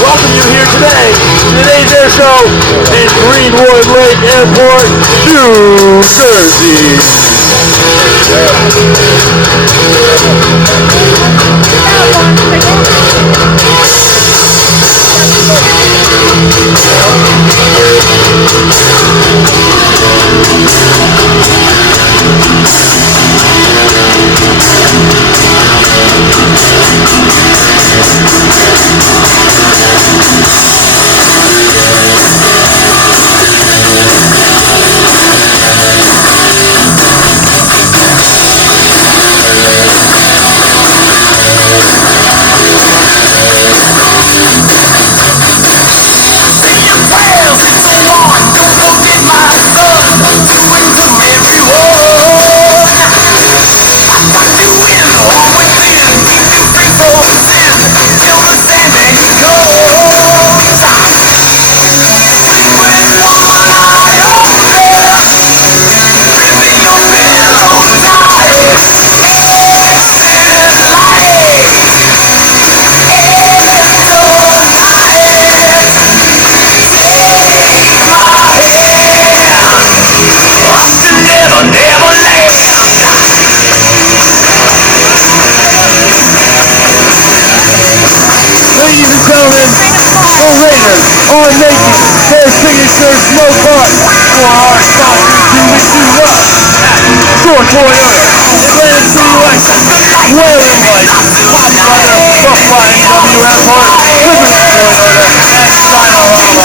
welcome you here today to today's air show in Greenwood Lake Airport, New Jersey. On Nike, their signature smoke hut for our sponsors who we do love at Shore Toyota, Atlantic City West, Whaling Light, Hot Brother, Buckfire WF Hart, Liberty Toyota, and China Auto.